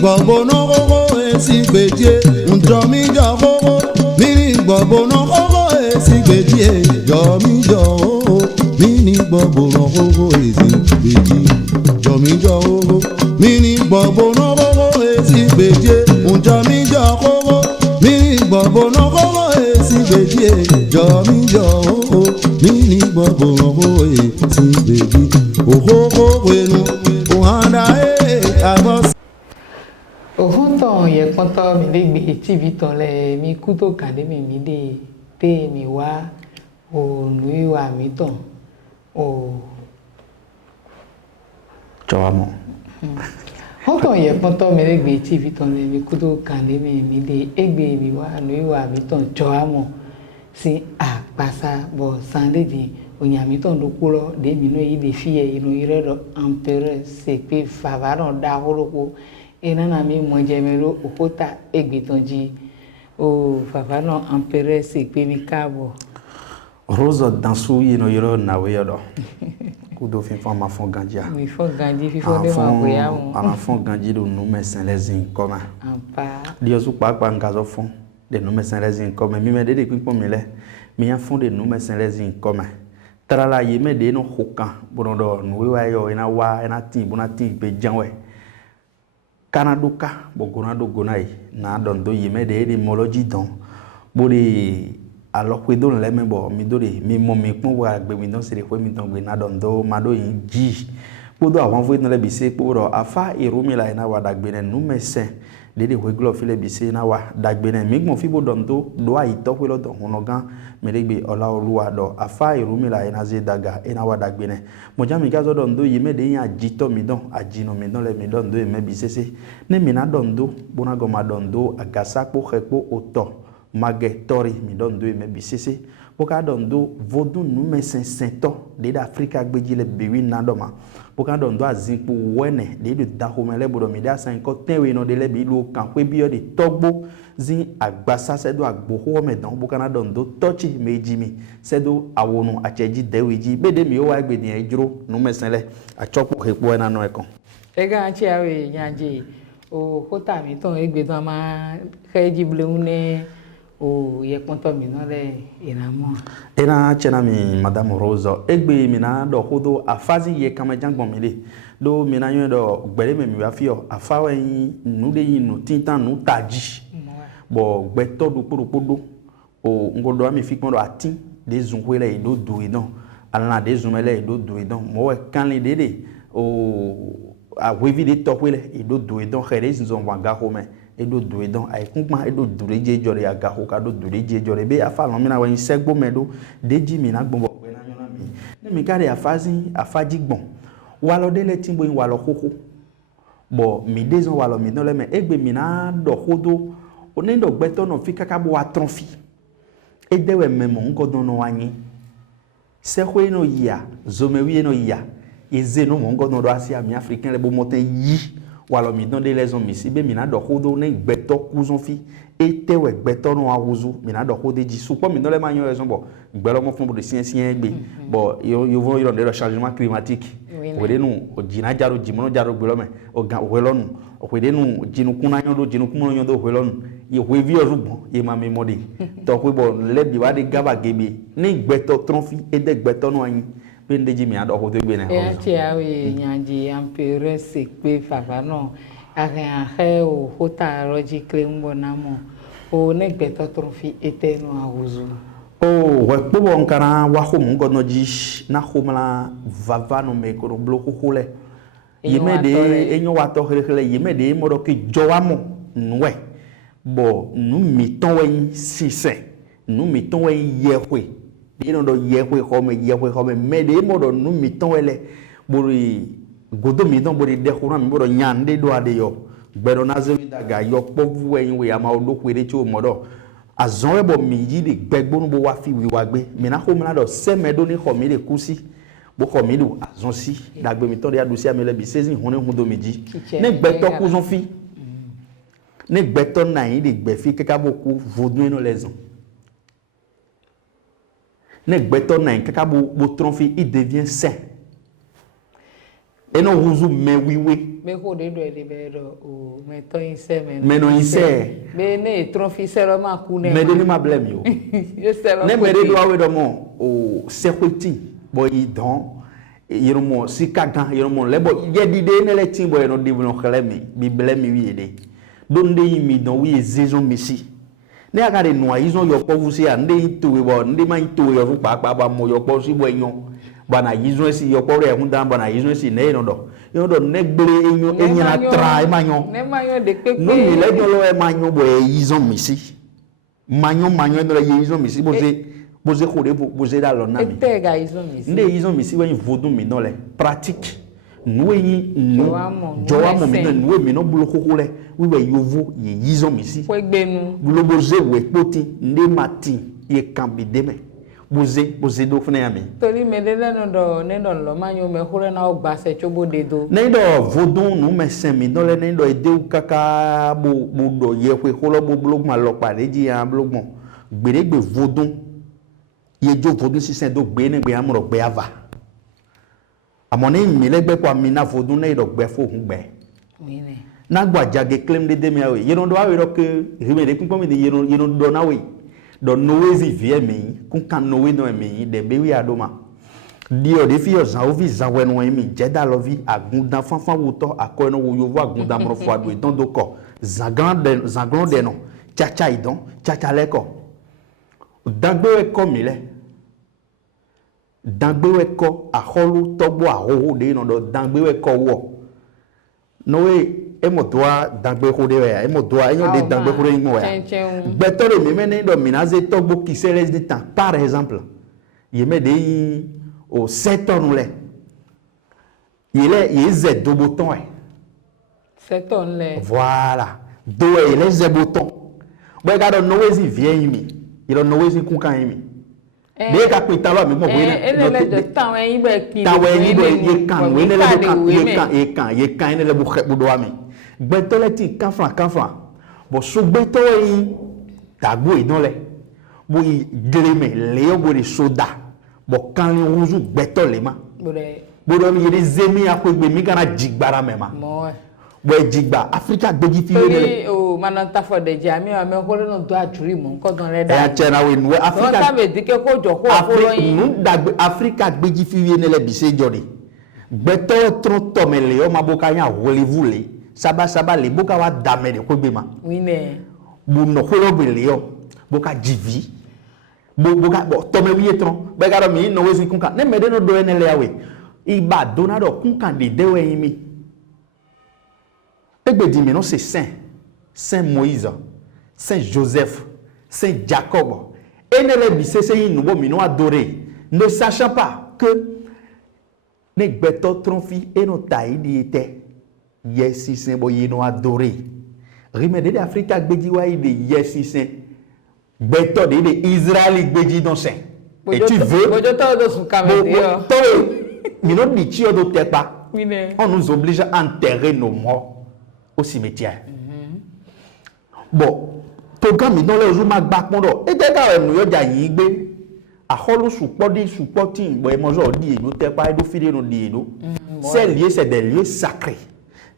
gbọ̀gbọ̀nà kókó èsì gbèjì ǹjọ́míjọ́ kókó mini gbọ̀gbọ̀nà kókó èsì gbèjì jọ̀míjọ́ kókó mini gbọ̀gbọ̀nà kókó èsì gbèjì jọ̀míjọ́ kókó mini gbọ̀gbọ̀nà kókó èsì gbèjì ǹjọ́míjọ́ kókó mini gbọ̀gbọ̀nà kókó èsì gbèjì jọ̀míjọ́ kókó mini gbọ̀gbọ̀nà kókó èsì gbèjì òkókó pẹ̀lú òhàndà àgọ́. Òfin tán yẹ pọ́ntọ́ mi lè gbé tv tán lẹ mi kú tó kàdé mi dé dé mi wá òòlù ìwà mi tán ò. Jọ̀wọ́ mọ̀. Wọ́n tán yẹ pọ́ntọ́ mi lè gbé tv tán lẹ mi kú tó kàdé mi dé égbé mi wá òòlù ìwà mi tán jọ̀wọ́ mọ̀ sí àpàṣà bọ̀ sàndéjì ònyàmí tán ló kúrọ̀ dé mi náà yìí lè fi ẹ̀ inú irẹ́ lọ àǹpẹ̀rẹ̀ ṣèpè fàbà náà dá kórópó. Enana mi mojemelo okota egbetonji o favano ampere se pe mi kabo Rose dansu yino yoro nawe yodo kudo fin fama fon gandia mi fon gandi fi fon de ma boya mo ala fon gandia do no mesen lesin koma ampa dio su pa ngazo fon de no mesen lesin koma mi me de pinpon mi le mi ya fon de no mesen lesin koma trala ye me de no hokan bonodo no we wa yo ina wa ina tin bona tin be janwe Kanaduka bogona do gonai na dondo yime de moloji don bori alokwe don le me bo mi dore mi mo mi pon wa gbe mi don sere kwe mi don gbe na dondo mado yin ji bodo awon fo le bi se poro afa irumi la ina wa dagbe ne nu mesen dede we glo fi le bi se na wa dagbe ne mi gbon fi bo dondo do ayi to pe lodo hono gan mi le gbe ola oluwa do afa irumi la ina ze daga ina wa dagbe ne mo jami ga zo dondo yime de yin ajito mi don ajino mi don le mi dondo e me bi sese ne mi na dondo bona go ma dondo agasa po khepo oto mage tori mi dondo e me bi sese boka dondo vodu nu mesen sento de Afrika gbeji le bewi na do ma boka dondo azinpo wene de da homele bodo mi da san ko tenwe no de le bi lu kan pe bi o de togbo zin agbasa sedo agboho me don boka na dondo tochi meji mi sedo awonu acheji deweji bede mi o wa gbedi ejuro nu mesen le achopo hepo na no ekon ega anchi awe nyaje o kota mi ton egbe don ma kheji bleune o ye pọ́ntọ́ mi náà lẹ ìrànmọ́. Ena chena mi madame Rose egbe mi na do hodo afazi ye kama jangbon mi le do mi na yo do gbere me mi wa fi o afawe yin nu de yin nu tintan nu taji bo gbe to do podo o ngodo ami fi pon do atin de zunwe le do do idan ala de zunwe le do do idan mo we kan le dede o a wevi de to we le do do idan khere zon wa ga ho me edo dure don ai kunpa edo dure je jore aga ho ka do dure je jore be afa lo mi na wen segbo medo deji mi na gbon bo pe na yona mi ne mi kare afaji gbon wa lo dele tin bo yin wa lo koko bo mi dezon wa lo mi no le me egbe mi na do hodo oni do gbe to no fi kaka bo wa tronfi edewe memo ngo don no anyi se ho no ya zomewi no ya eze no ngo don do asia mi africain le bo moten yi walo mi don de les hommes ici be mi na do hodo ne gbeto kuzon fi ete we gbeto no awuzu mi na do hode ji supo mi don le ma yan raison bo gbelo mo fun bo de sien gbe bo yo vont ir dans le changement climatique o de nu o jina jaro jimono jaro gbelo me o gan o welonu o de nu jinu kuna yan do jinu kuma yan do welonu ye we vi orugbon ye ma mi mode to pe bo le bi wa de gaba gebe ne gbeto tronfi e de gbeto no anyin pendeji mi ado hodo gbe na ho e ti awe nyanji ampere se pe fafa no ahe o hota roji krembo namo o ne gbeto tronfi etenu awuzu o we pobo nkara wa ho mu godno ji na ho mala vava no me ko bloko hole yeme de enyo wa to hele yeme de mo do ki jowa mo nwe bo nu mi ton we sise nu mi ton we yehwe ino do yehwe home me de mo do nu mi ton we le bori godo mi don bori de khuna mi bo do nyande do ade yo gbero na zewi daga yo povu eyin we ama odo kwere ti o modo azon ebo mi yi de gbegbonu bo wa fi wi wa gbe mi na ho mi na do se medo ni ho mi de kusi bo ho mi do azon si dagbe mi ton de adusi amele bi sezin hun ni hun do meji ne gbeto ku zon fi ne gbeto na yin de gbe fi keka bo ku vodun no lezon ne gbeto na yin keka bo tronfi il devient sain et non vous mais oui me ko de do de be do o me to inse me mais non inse be ne trophy sero ma ku ne mais de ma blème yo je sero ne me de do awe do mo o sekweti bo i don yero mo sikaga yero mo lebo yedi de ne le tin bo no de no khlemi bi blème wi de don de mi don wi ezezon messi ne aga de no izon yo po vous ya nde to we bo nde ma to yo fu pa ba mo yo po si bo enyon bana yizon si yo po re hun dan bana yizon si ne no do yo do ne gbele enyon enyana tra e manyon ne manyon de pepe no mi le lo e manyon bo yizon messi manyon no le yizon messi bo ze khode bo ze da lo na mi ete ga yizon messi nde yizon messi we vodun mi no le pratique nous yi nous joamo mi no nous mi no bulo kokole we we yovo ye yizon messi ko gbenu bulo bo ze we poti nde mati ye kambi deme boze do funa yami tori me de no do ne do lo manyo me hore na ogba se chobo de do ne do vodun nu me semi no le ne do ede kaka bo do ye kwe kolo bo blog ma lo pare ji ya blog mo gberegbe vodun ye jo vodun si sen do gbe ne gbe amro gbe ava amone mi legbe kwa mi na vodun ne do gbe fo hun gbe oui ne na gba jage claim de demi awe ye no do awe do ke rime de pinpo mi de ye no do na we do nowe zi vie mi kun kan nowe no mi de be wi adoma dio de fi ozan ovi zawe no mi jeda lovi agunda fanfan wuto akono wo yovo agunda mrofo ado don do ko zagan de no chacha idon chacha leko dagbe ko mi le dagbe ko aholu togbo ahoho de no do dagbe ko wo nowe emotoa dagbe ko de ya emotoa enyo de dagbe ko mo ya betore mi mene do minaze togbo kiseles de temps par exemple yeme de o 7 tonnes le il ze do bouton 7 tonnes le voilà do il ze bouton bo ga do noezi vien mi il do noezi kun kan mi de ka pita lo mi mo bo ele de temps en ibe pi ta we ni do ye kan we ne le ye kan ne le bu do ami gbetole ti kanfran bo so gbeto yi tagbo idon le bo yi gleme le bo de soda bo kan ni ruzu gbetole ma bo do mi ye zemi akogbe mi kana jigbara mema mo bo jigba Africa gbeji fi le o mananta for de jami wa me ko no do ajuri mo nko don le da ya chena we nu Africa ta be dike ko jo ko fo yin nu dagbe Africa gbeji fi ne le bi se jodi gbeto tron tomele o maboka yan Hollywood le saba le boka wa dame de ko gbe ma oui ne bu no ko lo bele yo boka jivi boka bo tome wi etron be ga do mi no we sin kunka ne me de no do ene le awe iba donado kunka de we yin mi egbe di mi no c'est Saint Moïse Saint Joseph Saint Jacob ene le bi se yin no bo mi no adorer ne sachant pas que ne gbeto tronfi eno taidi ete yesi sen bo yino adoré rimede de Africa gbeji wa ide yesi sen gbeto de Israël gbeji don sen et tu veux bojo to do sun kamete yo to mi no di chi odo tepa oui ne on nous oblige à enterrer nos morts au cimetière bon programme mi no le zo ma gba pon do e te ka enu yo ja yin gbe aholu supporting bo e mojo di enu tepa e do fide no di enu c'est lié c'est des lieux sacrés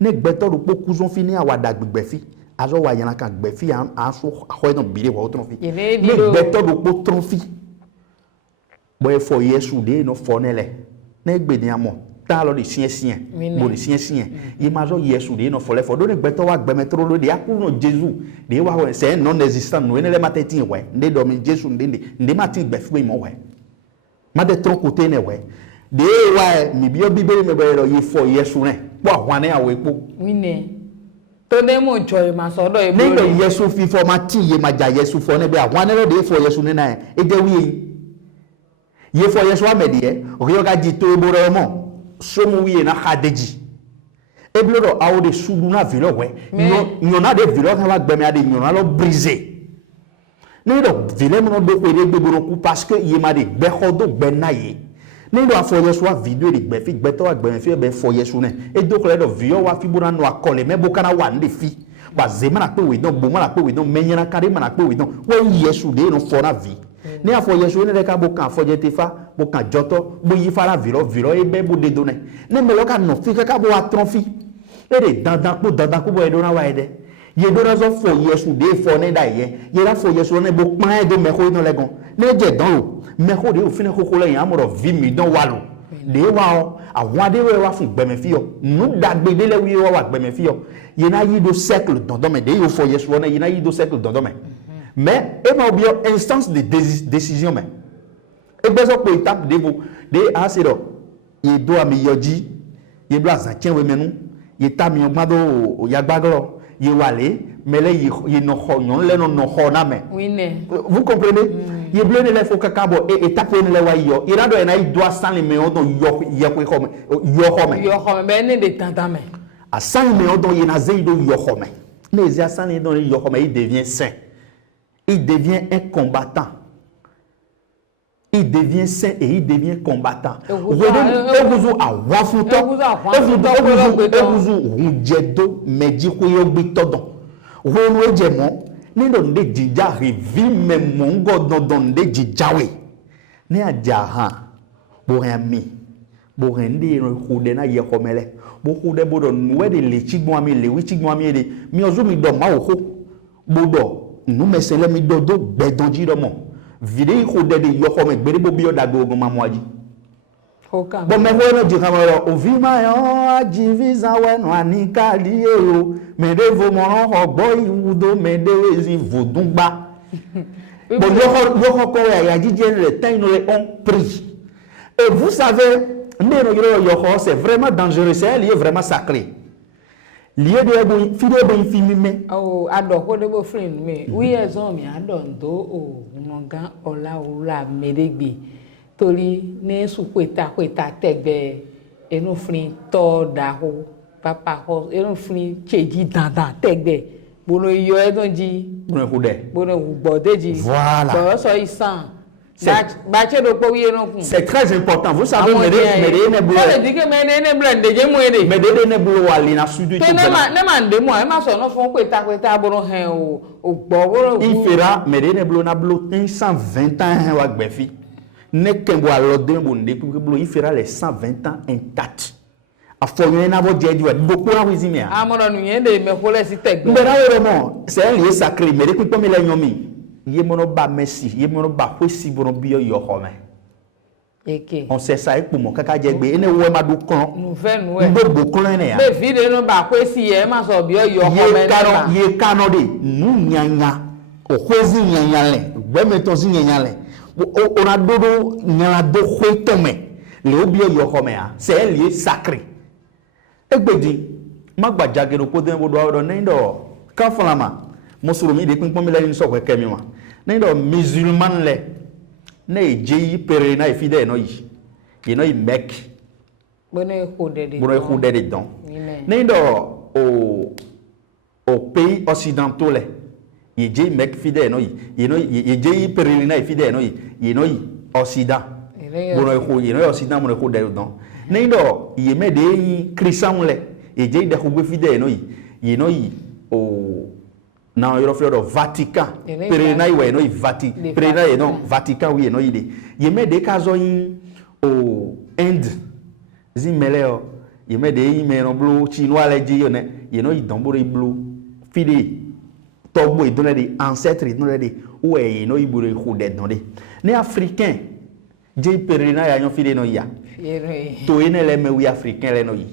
ne gbeto do pokuzon fini awada gbegbe fi azo wa yana kan gbe fi an so aho no bire wa otron fi ne gbeto do potron fi bo e fo yesu de no fonele ne gbe ni amo ta lo de sien bo de sien e ma zo yesu de no fole fo do ne gbeto wa gbe metro lo de akuru no jesus de wa ho c'est non existant no ne le matetin we nde do mi jesus nde matin gbe fi mo we ma de tron côté ne we de wa mi bi bibeli me be ro ye fo yesu ne po ahwane awe po oui ne to de mo joy ma so do e bo ne yesu fi fo ma ti ye ma ja yesu fo ne be ahwane ro de fo yesu ne na e de wi ye fo yesu amede e o yo ga ji to e bo ro mo so mu wi na hadeji e blo do awo de sudu na vilo we nyona de vilo ka wa gbe me ade nyona lo briser ne do vile mo do pe de gbe ku parce que ye ma de gbe khodo gbe na ye ne do afo yesu wa video de gbe fi gbe to wa gbe fi be fo yesu ne e do kle do video wa fi buna no akole me boka na wa nde fi ba zema na pe we don bo ma na pe we don menyana kare ma na pe we don we yesu de no fo na vi ne afɔ yesu ne ɖeka bo kan afɔdze tefa bo kan dzɔtɔ bo yi fa la virɔ ebe bo de do nɛ ne mɛlɛ ka nɔ fi kaka bo atrɔ fi ede dandan kpo bo edo na wa yi dɛ ye do na zɔ fɔ yesu de fɔ ne da yɛ ye la fɔ yesu ne bo kpan ye do mɛko ne lɛ gɔn ne dze dɔn lo mɛko de o fi ne koko lɛ yan amɔ vi mi dɔn wa lo de wa o àwọn adewo wa fún gbẹmẹfi yọ nu dagbe de lẹ wi wa gbẹmẹfi yọ ye na yi do cercle dɔndɔn mɛ de yóò fɔ yesu ne ye na yi do cercle dɔndɔn mɛ mais e ma obi instance de décision mɛ e gbɛsɔ kpo étape de bo de a se dɔ ye do ami yɔdzi ye do azãtiɛ wɛmɛnu ye ta mi ɔgbã do yagbaglɔ ye wale mais lɛ ye nɔ xɔ nyɔnu lɛ nɔ xɔ na mɛ vous comprenez ye bile ne lɛ fo kaka bɔ étape ne lɛ wa yɔ ye na dɔ yɛ na yi do asan le mɛ o dɔn yɔ xɔ mɛ mais ne de tantan mɛ asan le mɛ o dɔn ye na ze yi do yɔ xɔ mɛ ne ezi asan le dɔn yɔ xɔ mɛ il devient saint. Il devient un combattant. Il devient saint et il devient combattant. Eguzu awafuto. Eguzu unjedo mediko yogbitodo. Wenu ejemo ni don de jija revi memongo don de jijawe. Ni ajaha bohemi. Bohende no kude na yekomele. Bo kude bodo nuwe de lechigmo ami lewi chigmo ami de. Mi ozumi do mawo bodo nous mais c'est le mi dodo bedonji do mo vide ko de yo ko me gbere bo bi o dagbe ogun mamuaji oka bo me ho no di kamaro o vi ma yo ajiviza we no anika di ero me de vo mo ho gbo iwudo me de wezi vodungba bo yo ko ya jije le tan no le on prie et vous savez ndeno yo ko c'est vraiment dangereux c'est lié vraiment sacré lié de ebo fide ebo infimi me oh ado ko de bo friend me we ezon mi ado ndo o ngan ola ora medegbe torí ne su kweta tegbe enu friend to da ho papa ho enu friend cheji dandan tegbe bono yo edonji bono ko de bono gbodeji voilà bo so isan c'est très important. Vous savez, mais il fera 120 ans. Il fera les 120 ans intacts. C'est un lieu sacré. Ye mono ba merci ye mono ba kwesi bono biyo yo home eke on sait ça pour mon kaka jegbe ene wo ma do kon nou ve ndo kon ne ya be vide no ba kwesi ye ma so biyo yo home ye kano de nu nyanya o kwezi nyanya le gbe meton si nyanya le on a dodo nyala do kwetome le obiyo yo home ya c'est un lieu sacré egbedi magba jagero ko den bodo awdo ne ndo kan falama musulmi de pinpon mi la ni so ko kemi ma ne do musulman le ne jeyi pere na ifide no yi ye no yi mek bono ko de don ne do au pays occidentaux le ye jeyi mek fide no yi ye no ye jeyi pere na ifide no yi ye no yi occident bono ko ye no occident bono ko de don ne do ye me de christian le ye jeyi de ko gbe fide no yi ye no yi o na yoro flo Vatican perena iwe no perena ye no Vatican wi no ide ye me de kazo yin o Inde zimeleo ye me de yin me no blo chinois le ji yo ne ye no idombo re blo fide togbo idone de ancêtre idone de o ye no ibure ko de don de ne africain je perena ya yon fide no ya to ene le me wi africain le no yi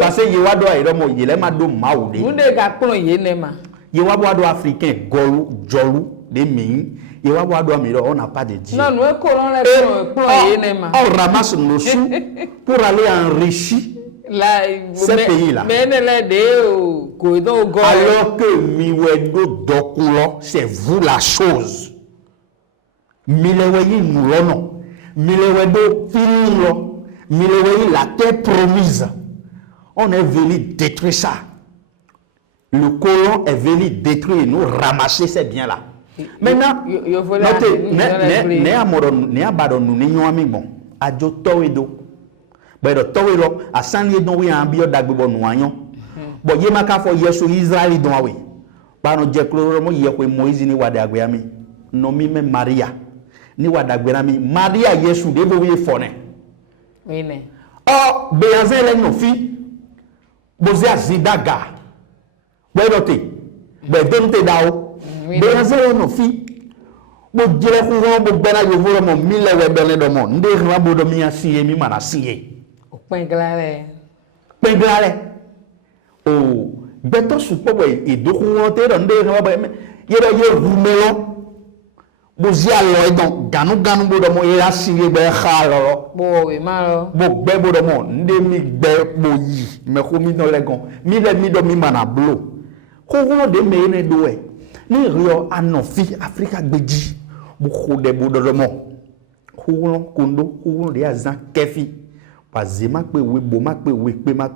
parce que ye wa do ayo mo ye le ma do maude munde ga pon ye ne ma ye wa boado africain golu jolu de mi ye wa boado amiro on n'a pas de Dieu non nous colon le plan ye ne ma on ramasse nos sous pour aller enrichir ces pays là mais ne le de ko do go alors que mi wedo dokulo c'est vous la chose mi le weyi nulono mi le wedo finilo mi le weyi la terre promise on est venu détruire ça. Le colon est venu détruire et nous ramasser ces biens-là. Maintenant, ne abadon nous n'ayons ami bon. Adjo towedo. Bedo towelo asani don wi ambio dagbo no anyo. Bo ye maka fo yeso Israeli don awe. Ba no je kloro mo ye ko Moïse ni wade agbe ami. No mi me Maria. ni wadagbena mi Maria Yesu de bo ye fone oui ne o beyanze le no fi bozi azidaga bedote bedonte dawo beyanze le no fi bo jere ku ho bo bena yo volo mo mile we bele do mo nde ra bo do mi asiye mi mana siye o penglare o beto su po we idoku won te do nde ra ba ye do ye rumelo bozi alo idon ganu bo do mo ye asiye be kha lo bo we ma lo bo gbe bo do mo nde mi gbe bo yi me ko mi no legon mi le mi do mi mana blo ko wo de me ne do e ni rio anofi Africa gbeji bo ko de bo do mo ko kondo ko de azan kefi pazema pe we bo ma pe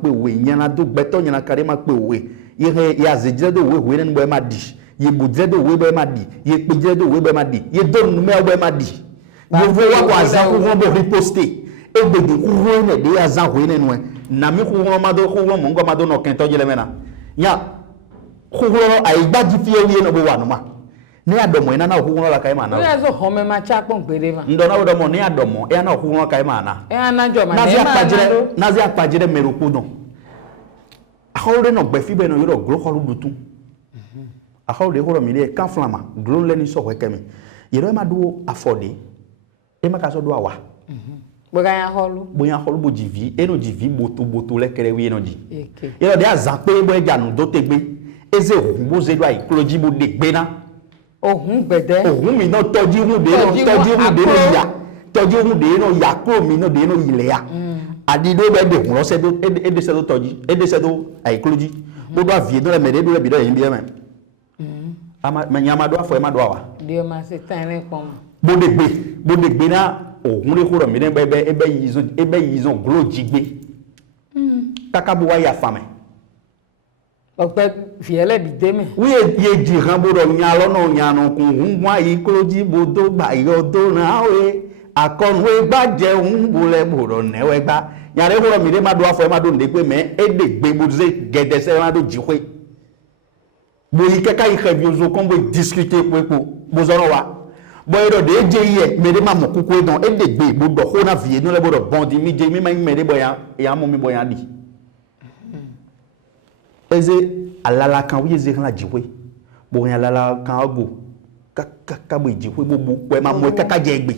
we nyana do gbeto nyana kare ma pe we ye ya zejire do we ne bo ma di ye budre do we be ma di ye pejire do we be ma di ye do nu me we ma di ye vo wa ko azan ko bo riposter e be de ko wo ne de azan ko ne no na mi ko wo ma do ko wo mo ngo ma do no ken to jele mena nya ko wo ai gba ji fi ewie no bo wa no ma ni adomo ina na ko wo la kai ma na o ya zo home ma cha pon pere ma ndo na do mo ni adomo e na ko wo kai ma na e ana jo ma na zi apajire meruku don ahore no gbe fi be no yo gro ko lu dutu ahore ko mi le kan flama glo le ni so ko kemi yero ma do afforde e ma ka so do awa boya holu bo jivi e no jivi boto le kere wi no di yero de azan pe bo e janu do tegbe eze bo ze do ai kloji bo de gbe na ohun gbede ohun mi no toji hu de no ya toji hu de no ya ko mi no de no ile ya adido be de hu se do e de se do toji e de se do ai kloji bo do avie do le me de do le bi do yin bi e me ama me nyama do afo e ma do awa dio ma se tan pon bo de gbe na ohun le ko ro mi ne ebe yizo glo jigbe takabo wa ya fame ọpẹ fiele bi deme wi ye jiran bo do nya lo no nya no kun hun wa yi kloji bo do gba yo do na we akon we gba je hun bo le bo do ne we gba nya re ko ro mi de ma do afo e ma do nde pe me e de gbe bo ze gede se ma do jihwe bo yi keka yi khe bi zo kon bo discuter po bo zo no wa boy do de je ye me de ma mo kuku don e de gbe bo do ho na vie no le bo do bondi mi je mi ma me de boya ya mo mi boya di eze alala kan wi ze kan la jiwe bo yan alala kan ago ka bo jiwe bo we ma mo kaka je gbe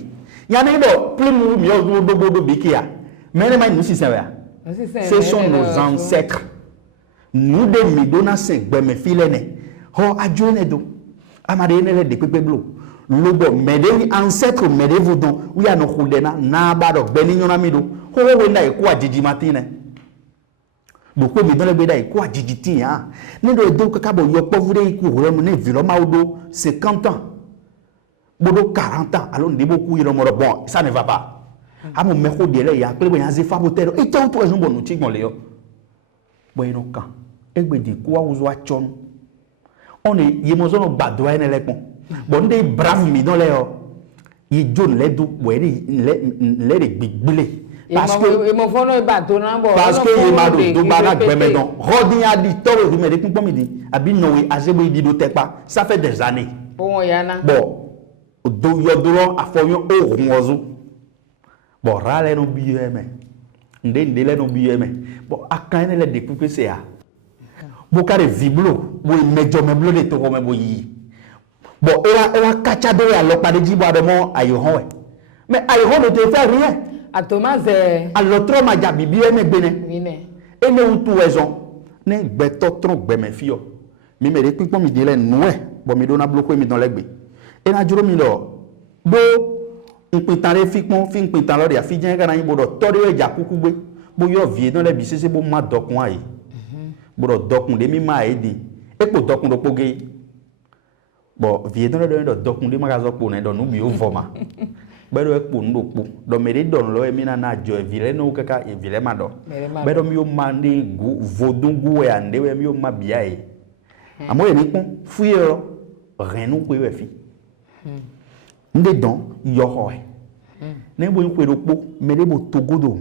yan ni bo plimu mi o do bikia me ne ma nu si se ya ce sont nos ancêtres nous de mi dona se gbe me file ne ho ajone do amade ne le de pepe blo lobo mede ancêtre mede vodon wi ano khudena na ba do gbe ni nyona mi do ho we na iku ajiji matine bo ko mi don le gbe da iku ajiji ti ya ni do do kaka bo yo povure iku ho mu ne vilo ma odo 50 ans bodo 40 ans alors ndebo ku yiro mo bon ça ne va pas amo me ko de le ya ple bo ya ze fa bo tero e to to ezun bo nu ti gbon le yo bo ino kan egbe di ku wa uzo achon on e yemozo no gbado ene le pon bon des braves mi dans les il donne les dou les bigbile parce que mo fono e ba to na bo parce que il m'a do ba na gbeme don rodin a di to we me de pon mi di abi no we azebo di do tepa ça fait des années bon yana bon do yo duro afoyo o runwozu bon rale no bieme nde le no bieme bon akan le de pupe c'est a bo kare viblo bo mejo me blo de to ko me bo yi bon era kacha do ya lo pade jibo ademo ayohon we mais ayohon ne te fait rien atoma ze alotro ma ja bibi e me gbene wine e me utu wezon ne gbe to tron gbe me fi o mi me de pin pon mi de le nu e bo mi do na bloquer mi don legbe e na juro mi lo bo npitan le fi pon fi npitan lo de afi jen kana yin bo do to de eja kuku gbe bo yo vie don le bi sese bo ma dokun ayi bo do dokun de mi ma e di e po dokun do poge bon vie don le dokun de ma ga zo po na do nu bi o voma bedo e po ndo po do me de don lo e mi na jo e vile no kaka e vile ma do bedo mi o ma ndi gu vodun gu e ande we mi o ma bia e amo e ni pon fuye lo renu pe we fi nde don yo ho e ne bo yin pe do po me de bo togodo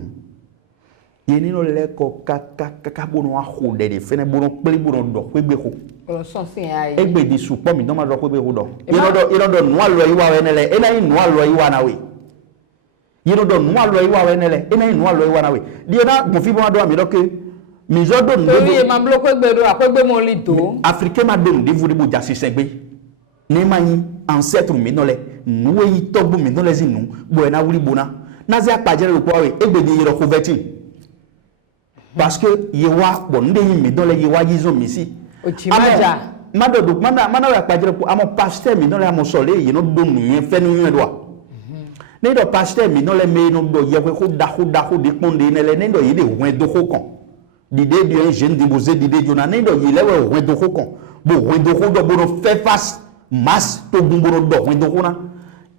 yeni no le ko ka bono a ho de fene bono pli bono do ko gbe ko o so sin ai egbe di supo mi do ma do ko gbe ko do ino do no alo yi wa wenele ina yi no alo yi wa na we ino do no alo yi wa wenele ina yi no alo yi wa na we di na mo fi bo ma do mi do ke mi zo do no torí e ma blo ko gbe do akogbe mo li do africain ma do ndi vuri bo jasi segbe ni ma yin ancêtre mi no le nuwe yi togbo mi no le zinu bo na wuri bona na ze apajere lo ko we egbe di ro converti parce que yewa bon nde yin mi dole yewa yizo mi si ochimaja madodo mana ya pajere ko amo pasteur mi dole amo sole ye no do nu yen fe nu yen do ne do pasteur mi dole me no do ye ko da de ponde ne le ne do ye de wen do ko kon di de di un jeune déposé di de jona ne do ye le wen do ko kon bo wen do ko do bo no fait face masse to gumboro do wen do ko na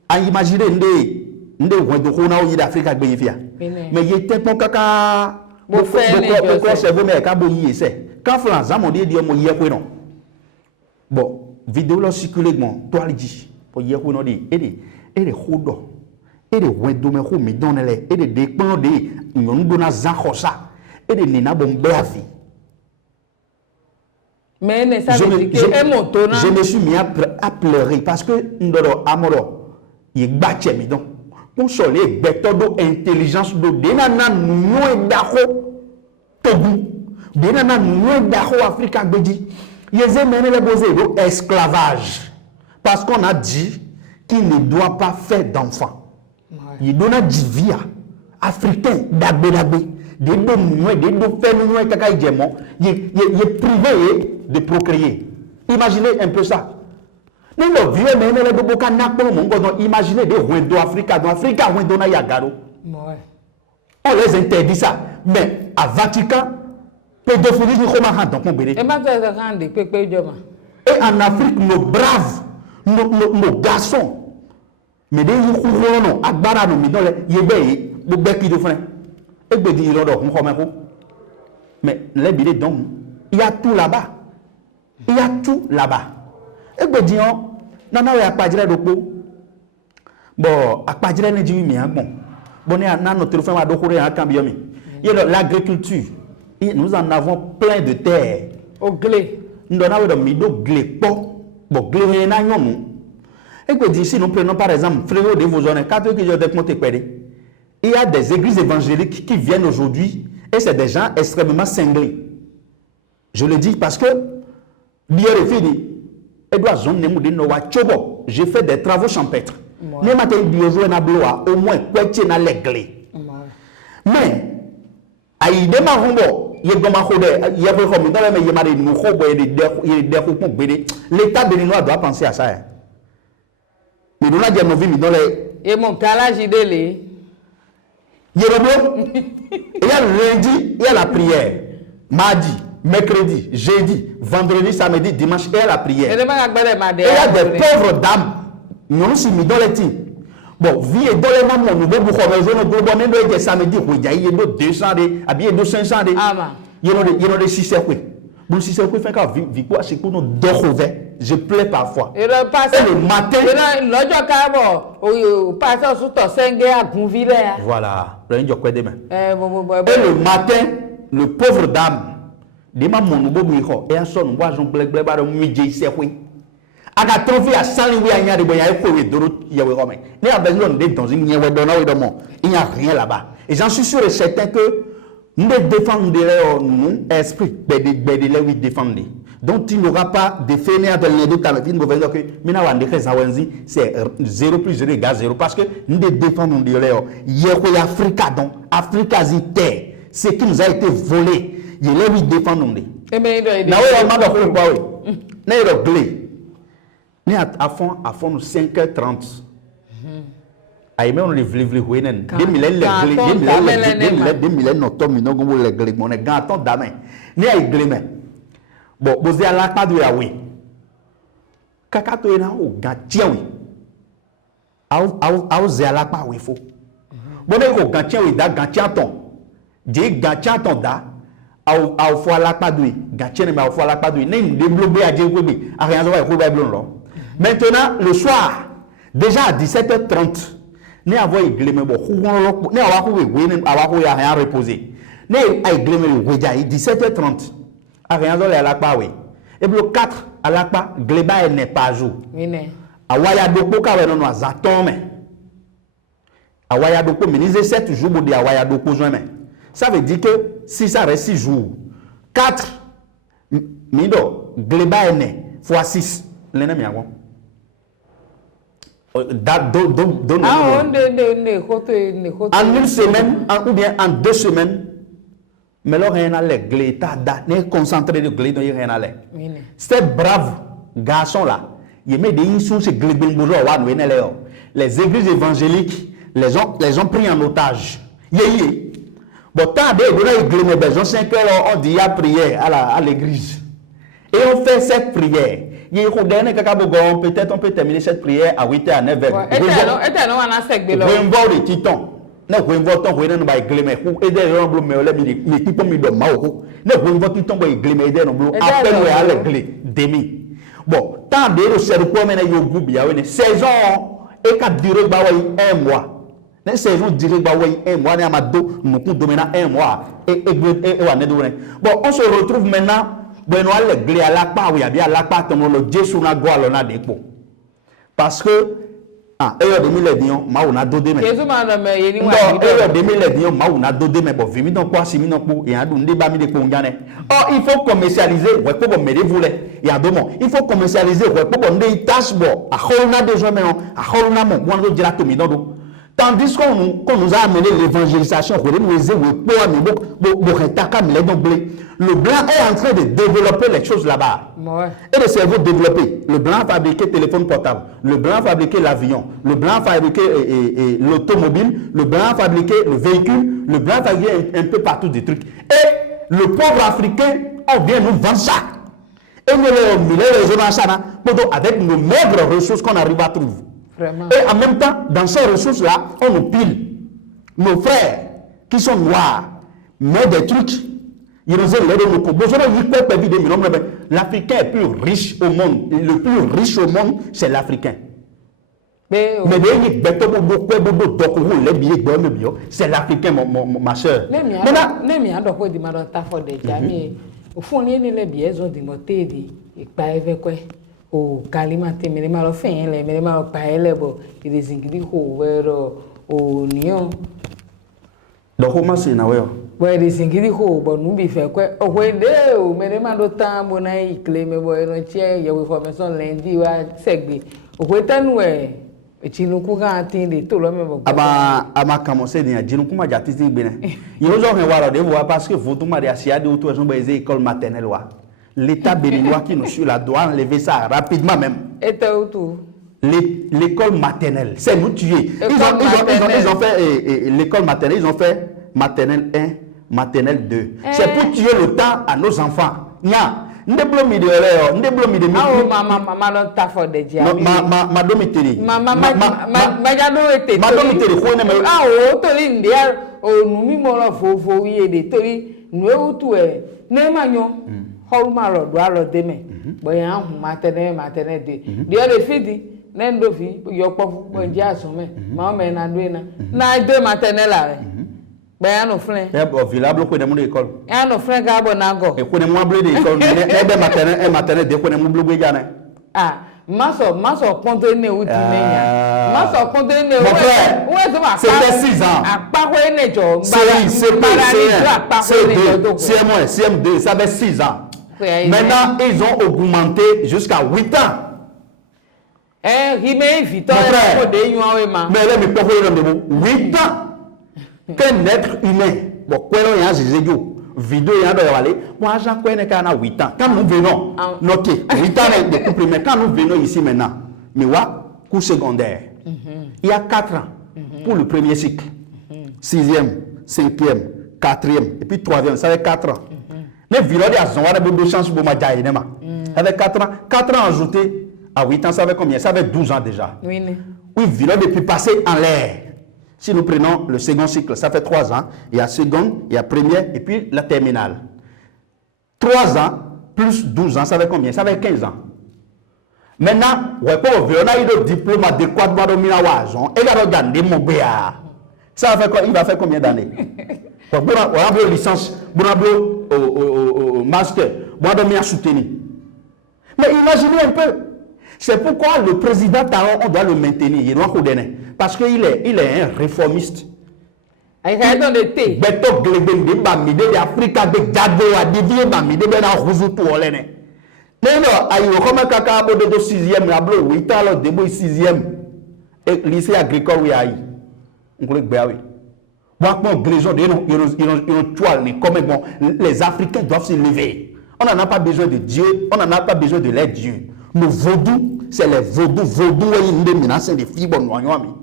a imaginer nde wen do ko na o yi d'Afrique gbe yin fia mais ye te pon kaka pourquoi c'est vous mais quand vous y êtes quand France a mon dit mo y est non bon vidéo là circuler bon toi le dit pour y est non dit et hodo et wedo me ho mi donele et de pon de nyon do na za khosa et de nina bon beafi mais ne ça veut dire que moto na je me suis mis à pleurer parce que ndoro amoro y gbache mi don pour soler betodo intelligence do denana no dako togu denana no dako Afrique gbeji yeze menele bozedo esclavage parce qu'on a dit qu'il ne doit pas faire d'enfants il donna divia africain dagbe de do no de do faire no kaka ijemo ye privé de procréer imaginez un peu ça. Nous le vieux mais les boka na ko mo ngodo imaginer des Rwando Africa dans Africa Rwando na yagaro. On les interdit ça mais à Vatican pédophilie ni ko ma han donc bere. E ma te rande pepe joma. Et en Afrique nos braves nos garçons mais des yi no agbára no mi don le yebe bo be ki do fun. E gbe di rodo ko ko mais les bidets donc il y a tout là-bas. Il y a tout là-bas. Et gbe di on nana we apajire dopo bon apajire ne di mi agbon bon na no tero fe wa dokore an kan bi mi l'agriculture nous en avons plein de terres au glé ndona we do mi do glé po bon glé na nyonu et gbe di si nous prenons par exemple frérot de vos zones quand que je de monter péré il y a des églises évangéliques qui viennent aujourd'hui et c'est des gens extrêmement cinglés je le dis parce que bien fini Edouard Zon Nemoudé Noa Chobo, j'ai fait des travaux champêtres. Ne m'a dit Diozo na bloa au moins quoi na l'église. Mais aïe de ma rombo, ye goma khode, ye ko comme dans mais ye mari nous khobo ye de ko bede. L'état béninois doit penser à ça. Mais nous la diamo vimi dans les et mon calage idélé. Yerobo, il y a lundi, il y a la prière. Mardi, mercredi, jeudi, vendredi, samedi, dimanche, et la prière. Et il y a des pauvres dames. Nous sommes mis dans les teams. Bon, vie et dans les mamans, nous devons vous faire samedi, il y a 200, il y a 500. Il y a des 600. Bon, si c'est quoi faire vie quoi c'est pour nous dormir. Je pleure parfois. Et le matin. Voilà. Et le matin, le pauvre dame. De ma mon bobo et un son bois on black black ba midi c'est oui aga trouvé à Saint-Louis à Nyari boya ko we doro ya we rome ne a besoin de dans une yewe dona we domo il n'y a rien là-bas et j'en suis sûr et certain que nous défendrons nous esprit bede les oui défendre donc il n'aura pas de fainéant de l'année de Cameroun vous venez que mina wande que zawenzi c'est 0 plus 0 égale 0 parce que nous défendons de l'Europe yeko Africa donc Africa zité ce qui nous a été volé il est lui défendre. Et mais il a mal à faire quoi oui. Né le glé. Né à fond 5h30. Aïe mais on les vle wenen. 2000 les 2000 no to mi no go le glé mon ganton damain. Né à glé mais. Bon, bozé à la pas de ya oui. Kaka to na o gantia oui. Au zé à la pas oui fo. Bon ne ko gantia oui da gantia ton. Di gantia ton da. Au fois la pas doué gatienne mais au fois la pas doué nem développer à dire que à rien ça va ko ba blon lo maintenant le soir déjà à 17h30 né avoir églé mais bon ne avoir ko we ne avoir ko ya rien reposer Ne ay gleme weja 17h30. A rien dans la pa we. Et puis le 4 à la pa gleba n'est pas jour. Oui. Awaya doko ka we no azaton me. Awaya doko me 7 jours bo de awaya doko join me. Ça veut dire que si ça reste 6 jours, 4 mido gleba n'est fois 6 l'ennemi a en une semaine, ou bien en 2 semaines, mais là, rien à l'air, l'état n'est concentré de glé dans rien à l'air. Ces braves garçons-là, ils mettent des sous ces glé les églises évangéliques les ont pris en otage. Bon, tant de glé, mais besoin 5 heures, on dit à prière à l'église. Et on fait cette prière. Peut-être on peut terminer cette prière à 8h à 9h. Bon, tant de saison et qu'à durer un mois. La saison durée un mois, nous pouvons un mois. Bon, on se retrouve maintenant. Bueno ale glé à la pa oui bien la pa tomo lo Jésus na go alona depo parce que eyo 2010 ma una do de me Jésus ma na me yeni wa eyo 2010 ma una do de me bo vimi don kwa simi non po e adu nde ba mi de ko ngane il faut commercialiser ouais ko bo me de voulait ya do mo il faut commercialiser ouais ko bo nde tache bo a holna de jamais a holna mo wan do dira to mi do tandis qu'on nous a amené l'évangélisation, le blanc est en train de développer les choses là-bas. Ouais. Et le cerveau développé. Le blanc a fabriqué le téléphone portable. Le blanc a fabriqué l'avion. Le blanc a fabriqué l'automobile. Le blanc a fabriqué le véhicule. Le blanc a fabriqué un peu partout des trucs. Et le pauvre africain, on vient nous vendre ça. Et nous les avons ça avec nos maigres ressources qu'on arrive à trouver. Vraiment. Et en même temps, dans ces ressources-là, on nous pile. Nos frères qui sont noirs mettent des trucs. L'Africain est plus riche au monde. Le plus riche au monde, c'est l'Africain. Mais c'est l'Africain, ma soeur. O kalimate mele malo fenle mele malo paele bo ile zingiri ko wero o nion do ko ma se na we bo ile zingiri ko bo nu bi fe kwe o wende o mele malo tambo na ikleme bo eno che ye we formation lundi wa segbe o kwetanu e chinuku ga tinde to lo me bo ama commencer ni jinuku ma jati ti gbe ne yo zo he waro de voir parce que vous tout ma de asia de autour son ba école maternelle wa. L'État béninois qui nous suit là doit enlever ça rapidement même. Et tout. L'école maternelle, c'est nous tuer. Ils ont fait l'école maternelle, ils ont fait maternelle 1, maternelle 2. C'est pour tuer le temps à nos enfants. Ndeblomi de l'heure, ndeblomi de maman non ta for de dia. Ma domiteri. Ma jado ete. Ma domiteri ko ne me. O to lindia o numi mo lo fo ye de tori nu e tu e. Ne manyo. Holmaro doalo deme boya hu maternelle de dia le fidi nendo fi yo pofu bo nja asome ma o me na do na de maternelle are boya no flen e bo vilable ko de mo école e no flen ga bo na go e ko ne mo able de école e be maternelle de ko ne mo blogbe jana maso ponto ne uti nenya maso ponto ne we so ma c'était 6 ans apa ko ne jo CM2 ça fait 6 ans. Maintenant, ils ont augmenté jusqu'à 8 ans. Il m'a invité mais là, mais pourquoi 8 ans qu'un être humain, bon, quoi, il y a des vidéo, il y a des vidéos, moi, j'en connais qu'à 8 ans. Quand nous venons, notez, 8 ans de coups primaires, quand nous venons ici maintenant, mais voilà, cours secondaire, il y a 4 ans pour le premier cycle, 6e, 5e, 4e, et puis 3e, ça fait 4 ans. Les villages ont de chance pour Madjaï. Avec 4 ans, 4 ans ajoutés à 8 ans, ça fait combien? Ça fait 12 ans déjà. Oui, village depuis passer en l'air. Si nous prenons le second cycle, ça fait 3 ans. Il y a seconde, il y a première et puis la terminale. 3 ans plus 12 ans, ça fait combien? Ça fait 15 ans. Maintenant, on a eu le diplôme adéquat de Minawajon et la regarde mon béa. Ça va faire quoi? Il va faire combien d'années? On va avoir licence, on va avoir master, on va avoir soutenir. Mais imaginez un peu. C'est pourquoi le président Taron, on doit le maintenir. Il doit redonner. Parce qu'il est un réformiste. Beto glebende bamide de Afrika de Gado a dévié bamide de la Rouzutu olene. Non, ayo comme kaka bo de 6e lablo 8 ans de 6e et lycée agricole oui ayi. On connaît bien oui. Bon gréson de ils toile mais comme bon les Africains doivent se lever. On n'en a pas besoin de Dieu, on n'en a pas besoin de les dieux. Nos vaudous, c'est les vaudous et ils menacent des filles bon noyami.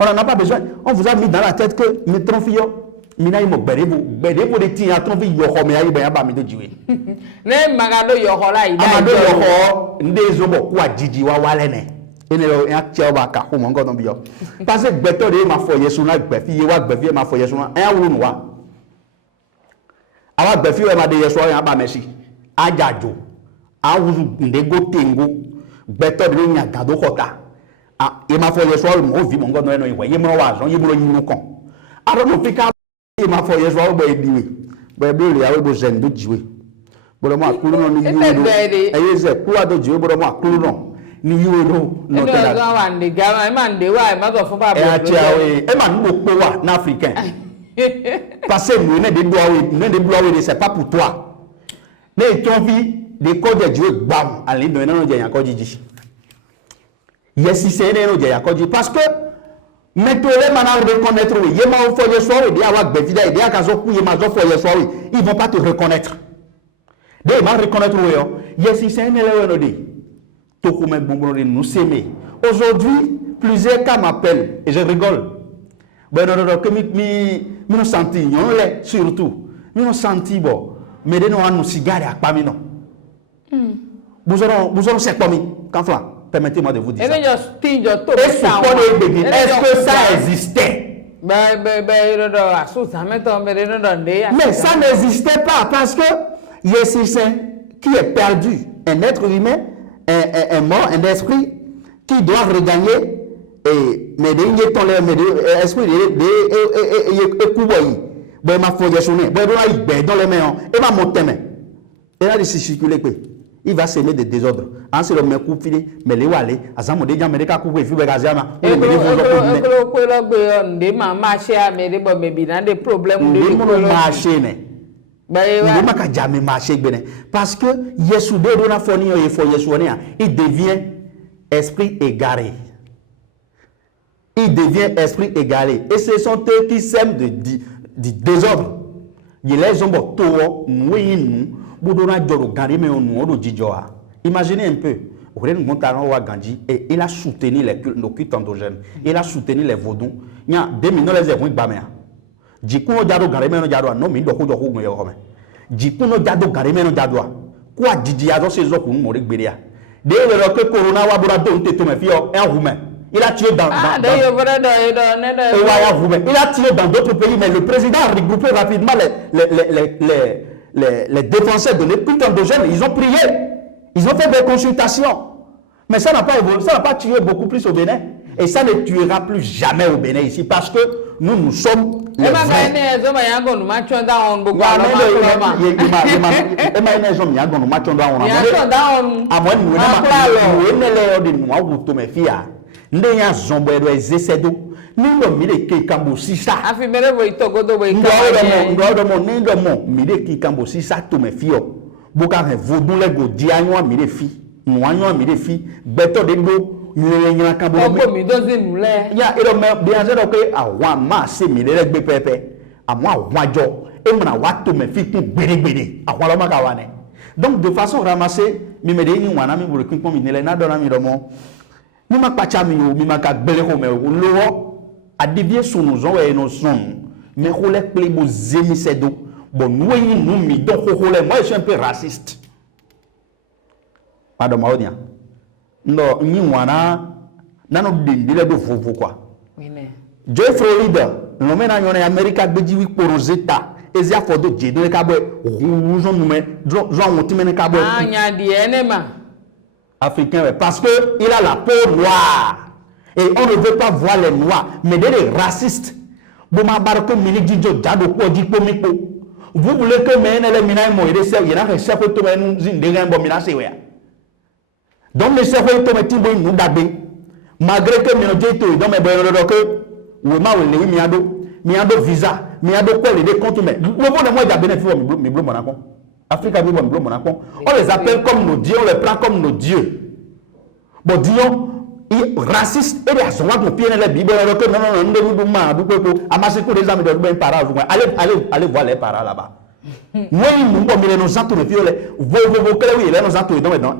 On n'en a pas besoin. On vous a mis dans la tête que mes tronfillos, mina imo berebo de tia tronfi yo ho me ayi ba ba mi de jiwe. Ne magado yo ho la ida. Amado yo ho nde zo bo kwa jiji wa wale ne. Ene lo ya tia ba ka ho mo ngodon bi yo. Parce que gbeto de ma fo yesu na gbefi ye wa gbefi ma fo yesu na en wulu wa. Awa gbefi we ma de yesu ya ba meshi. Ajajo. Awuzu ndego tengo. Gbeto de nya gado kota. Et ma foi, soir, mon vie, mon gars, non, il y a mon argent, il y a mon con. Alors, mon fils, il m'a fait soir, il y a dit, il y a eu besoin de jouer. Bon, moi, tout le monde, il y a eu quoi de Dieu, bon, moi, tout le monde, il y a eu non, africain. Parce que nous, des blois, c'est pas pour toi. Mais ton vie, des codes de Dieu, bam, allez, non, il y a encore dit. Yes, c'est parce que maintenant les manants reconnaître oui, yema au foyer soir et dia wak bevida et dia kazo ku yema zo foyer soir ils vont pas te reconnaître. Des man reconnaître oui. Yes, c'est un élève no di. To ko men bonbon de nous s'aimer. Aujourd'hui, plusieurs cas m'appellent et je rigole. Ben non que mi nous senti on les surtout. Mi nous senti bon. Mais de nous nous cigare à pas mi non. Vous aurez c'est pas mi quand flan. Permettez-moi de vous dire ça. Est-ce que ça existait? Mais ça n'existait pas parce que Yessicin, qui est perdu, un être humain, un mort, un esprit, qui doit regagner, et mais esprit de ma foi dans les mains, et ma montagne, et là, il circuler. Il va s'aimer des désordres. En ce moment, coup filé, mais les wallet, à ça, mon déjà, mais les cas couper, il va gazer. Et des problèmes de marché. Parce que Yesoudé, il devient esprit égaré. Il devient esprit égaré. Et ce sont eux qui sèment du désordre. Ils les ont tout, imaginez un peu, et il a soutenu nos cultes endogènes, il a soutenu les vaudous. Il y a des mineurs les évoqués bamea. Jikuno jado garimeno jado no mi doko doko mo yo kome. Jikuno jado garimeno jado. Kwa jiji azo sezo ku mo regberia. De le que corona wa bura don te to me fio un roumain. Il a tué dans il a tué dans d'autres pays, mais le président a regroupé rapidement les défenseurs de l'écoute endogène. Ils ont prié, ils ont fait des consultations. Mais ça n'a pas évolué, ça n'a pas tué beaucoup plus au Bénin. Et ça ne tuera plus jamais au Bénin ici parce que nous sommes les vrais. Ndeya zombo edo ezesedo nindo mire ke kambo sisa afimere bo itogodo bo nindo mo mire ke kambo sisa to me fio boka he vodun le go di anwa mire fi no anwa mire fi beto de go nyenya kambo mi dozi nule ya edo me bi azedo ke awa ma se mire le gbe pepe amwa wajo e mna wa to me fi kun gbere awa lo maka wane. Donc de façon ramassée mi me de ni wana mi buru kun mi nele na do na mi do mo ni ma pachami yo mi ma ka gbele ko me lo adivie sunu zo we no son me ko le ple bo zemi sedo bon nous nous mi do ko le moi je suis un peu raciste pardon maodia ndo ni wana nano dindile do vovo quoi oui mais Joy Florida no me na nyone America beji wi porozeta ezia fodo je do ka bo roujon nous me zo on ti me ka bo anya di enema africain parce que il a la peau noire et on ne veut pas voir les noirs mais des racistes Bon ma barque mini dijo jado ko di ko mi ko. Vous voulez que men ele mina mo ire se yena ke se ko to men zindega bo mina se we. Donc le se ko to meti bo nu dagbe. Malgré que mi je to do me bo ro que we ma we le mi ado visa, mi ado quoi les comptes mais le bon de moi dagbe ne fi mi blo mo na kon. Afrique a mi blo mo na kon. On les appelle comme nos dieux, on les prend comme nos dieux. Bon disons raciste et les gens qui viennent la Bible que allez voir les parents là-bas. Moi nous comme les nos entourés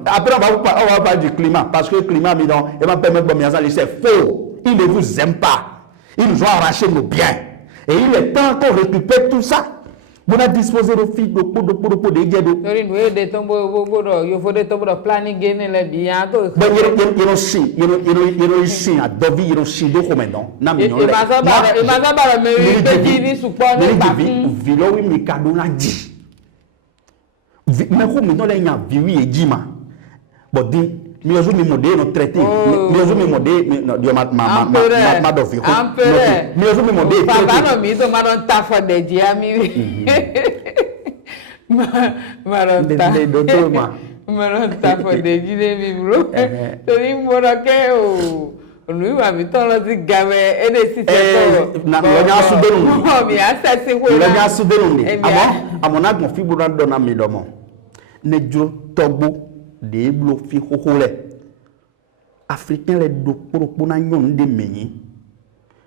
après on va parler du climat parce que le climat il va permettre de c'est faux, ils ne vous aiment pas, ils nous ont arraché nos biens et il est temps qu'on récupère tout ça. Vous avez disposé de filles de diado. Il faut des tombeaux de planning gagner les biens. You know see a dovi you know see do komendo na mi Il m'a pas me support vilo wi mi kaduna ji me ko mi no le nya viwi ejima but di mi ozu mi mode no traité mi ozu mi mode dio ma do fi ko mi ozu mi mode papa no mi to ma don ta for de ji ami ma don ta ma don ta for de ji le mi bro tori mo ro ke o Olúwa mi ton lo ti gawe e de si se ko na lo nya su de nu mi asese ko lo nya su de nu ni amona gon fi buru do na mi do mo ne jo togbo de blo fi koko le africain le do poropo na nyon de meyin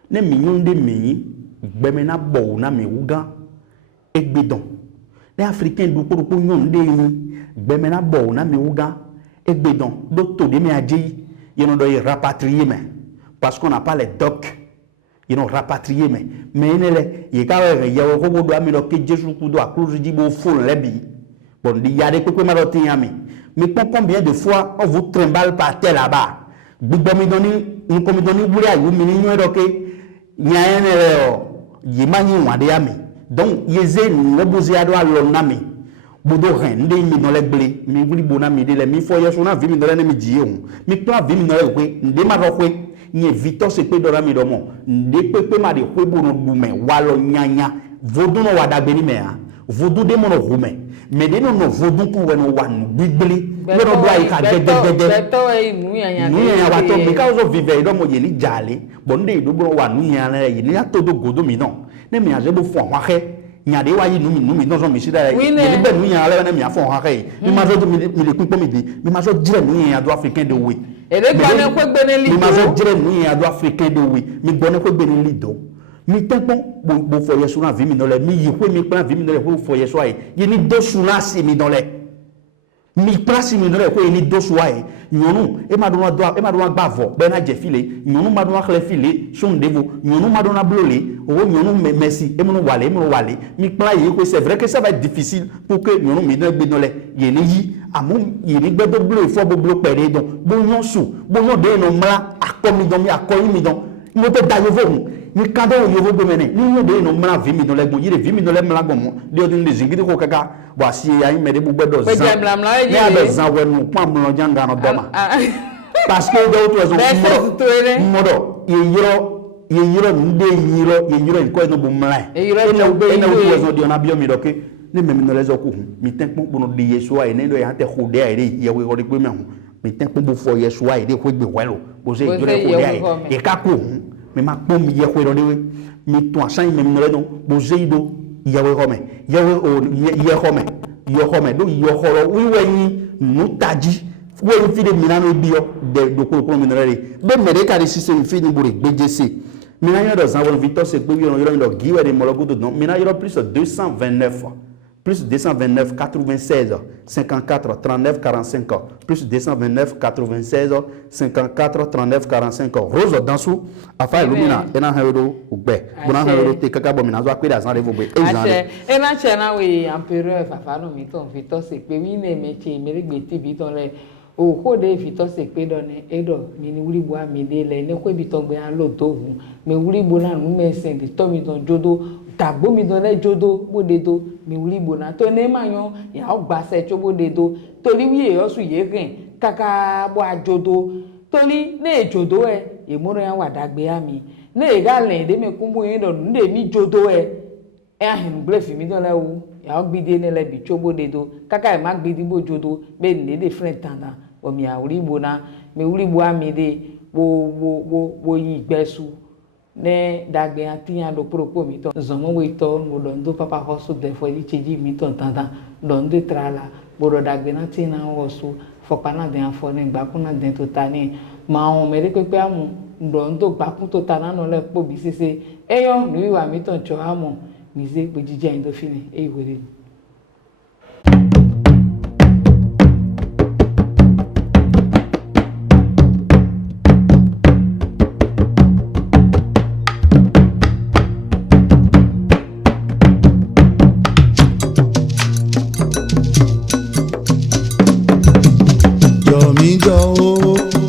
ne mi nyon de meyin gbeme na bo na mi wugan egbedon ne africain do poropo nyon de yin gbeme na bo na mi wugan egbedon do to de mi aje you know doit rapatrier mais parce qu'on n'a pas les docs you know rapatrier mais il y a ko do ami lo ke Jésus ku do akuru di bo fo lebi bon di ya de pe ma do tin ami mais combien de fois on vous trimballe par terre là-bas gbigbo mi doni wuri ayu mi ni yo ke nya ene le o yi ma yin wa de ami donc yeze ni obuzi ado alo na mi bodo ren ndé mi dans les blé mi wuli bona mi de le mi fo yeso na vi mi dans les mi die on mi plan vi mi dans les kwe ndé ma ro kwe ni Victor se pe do na mi do mo ndé pe ma de kwe bono dume walo nyanya vodu no wada gbeni me ha vodu de mo no rume me de no vodu ko we no wanu bigbele we no do ai ka de to e nu nyanya wa to mi ka zo vive do mo ye ni jale bon ndé do bo wanu nyanya ye ni ato do godo mi non ne mi aje bo fo wa he nyade wa yi numi non so mi sida yi ni be nu yan le na mi afon ha kai mi ma so mi le pipo mi di mi ma so dire nu yan ado africain de we e de gbone ko gbene lido mi ma so dire nu yan ado africain de we mi gbone ko gbene lido mi tempon bo fo yesu na vi mi no le mi yi ko mi plan vi mi no le ko fo yesu ai yi ni do suna si mi don le mi place mi no le ko yi ni do su ai nyonu e ma do gba vo be na je file nyonu ma do na khle file so ndevo nyonu ma do na blole o nyonu merci e mo wale mi plan yi ko c'est vrai que ça va être difficile pour que nyonu mi do gbe nole ye ni yi amu yi ni gbe do blo fo bo blo pere don bo yon su bo yon de no mla akomi don mi akoyi mi don mo to da yovo ni kado yovo do mene ni yon de no mla vi mi don le gbo yi vi mi don le mla gbo mo de odin le zingiri ko kaka wa si ayi me de bu gbe do zan ni abe zan we nu pam lo janga no doma parce que do to zo modo ye yiro nde yiro ko no bu mla e na wo zo di na bio mi do ke ne me no lezo ku mi ten pon bono di yesu ai ne do ya te khode ai re ye we ro de pe me hu mi ten pon bo fo yesu ai de ko gbe welo bo se jo le khode ai e ka ku mi ma pon mi ye ko ro de we mi to asan me no le don bo se do ye we ho me ye ho me do yo horo wi we ni mutaji we fi de mi na no bio de do ko mi no re be me de ka ri sise mi fi ni buri gbejese mi na yo do zan won Victor se pe yo do giwe de mologo do mi na yo plus 229 plus 229 96 54 39 45 plus 229 96 54 39 45 Rose Dansou afa Illumina ena hedo ugbe bona hedo te kaka bo mina zo akweda san revo be ena chena we empereur fafa no mi ton Victor se pe wi ne meche mere gbe ti bi ton le o ko de Victor se pe do ne edo mi ni wuri bo mi de le ne ko bi ton gbe an lo to hu me wuri bo na nu me sen de to mi ton jodo tagbo mi don le jodo bodedo mi wuri bona to ne mayan ya o gba se cho bodedo tori wi e osu ye rin kaka bo ajodo tori ne jodo e mo ro yan wa dagbe ami ne ga le de me kumbu yin do nde mi jodo e ahin ble fi mi do le wu ya gbide ne le bi chobo de do kaka e ma gbidi bo jodo be ne de friend tanda o mi awuri bo na me wuri bo ami de wo yi gbesu ne dagbe atiyan do propo mi to zomo we to mo do ndo papa hosu de fo li cheji mi to tanda do ndo trala bo do dagbe na ti na hosu fo pana de afo ne gba kuna de to tani ma o mere pepe amu ndo ndo gba kun to tana no le po bi sese eyo no wiwa mi to cho amo mi ze pe jije ndo fini e were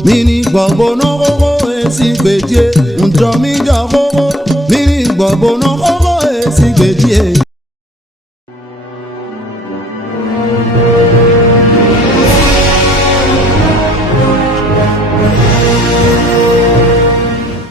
mini gbogbo no gogo esi gbedie ndo mi jo gogo mini gbogbo no gogo esi gbedie.